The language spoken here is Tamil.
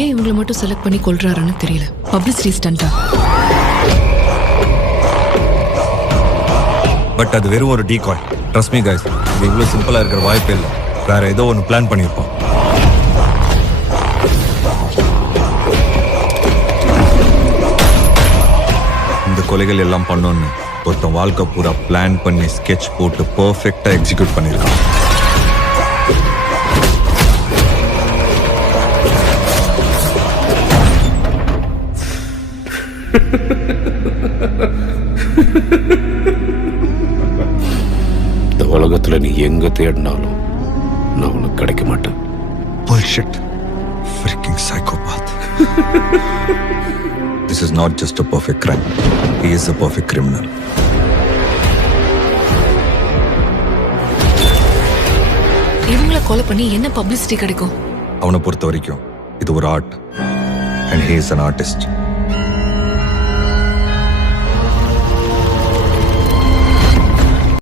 ஏன் இவங்களை மட்டும் செலக்ட் பண்ணி கொல்றாருன்னு தெரியல. பப்ளிசிட்டி ஸ்டண்டா? பட் அது வெறும் ஒரு டீகாய். ட்ரஸ்ட் மீ கைஸ், இது இவ்வளவு சிம்பிளா இருக்கிற வாய்ப்பே இல்லை. வேற ஏதோ ஒன்று பிளான் பண்ணியிருப்போம். இந்த கொலைகள் எல்லாம் பண்ணோன்னு ஒருத்தன் வாழ்க்கை பூரா பிளான் பண்ணி ஸ்கெட்ச் போட்டு பர்ஃபெக்டா எக்ஸிக்யூட் பண்ணியிருக்கான். இந்த உலகத்துல நீ எங்க தேடினாலும் நான் உனக்கு கிடைக்க மாட்டேன். Bullshit. Freaking psychopath. This is not just a perfect crime. He is a perfect criminal. இவங்கள கொலை பண்ணி என்ன பப்ளிசிட்டி கிடைக்கும்? அவனை பொறுத்த வரைக்கும் இது ஒரு art. And he is an artist.